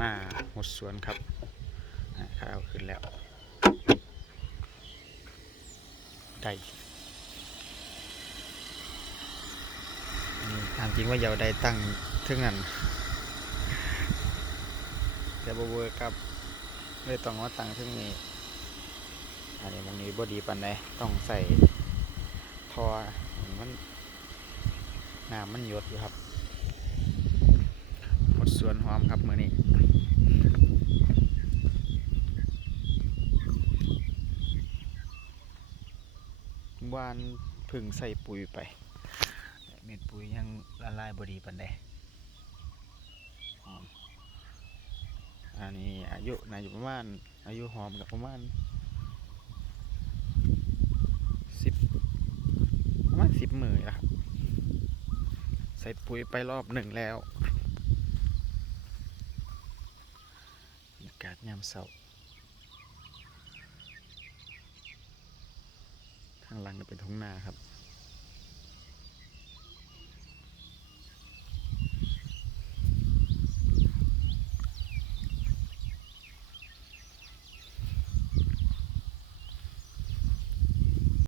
มาหมดสวนครับข้าวขึ้นแล้ว ได้นี่ตามจริงว่าอย่าได้ตั้งถึงนั้นแต่บเวอร์ครับเลยต้องมาตั้งถึงนี้ อันนี้มันนี้บดีปันใดต้องใส่ทอมันน้ำมันหยดอยู่ครับ สวนหอมครับมือนี้วานพึ่งใส่ปุ๋ยไป เม็ดปุ๋ยยังละลายบดีปันใดหอมอันนี้อายุน่าอยู่ประมาณ อายุหอมกับประมาณสิบประมาณสิบมือแล้วครับใส่ปุ๋ยไปรอบหนึ่งแล้ว บรรยากาศยามเช้าข้างหลังจะเป็นทุ่งนาครับ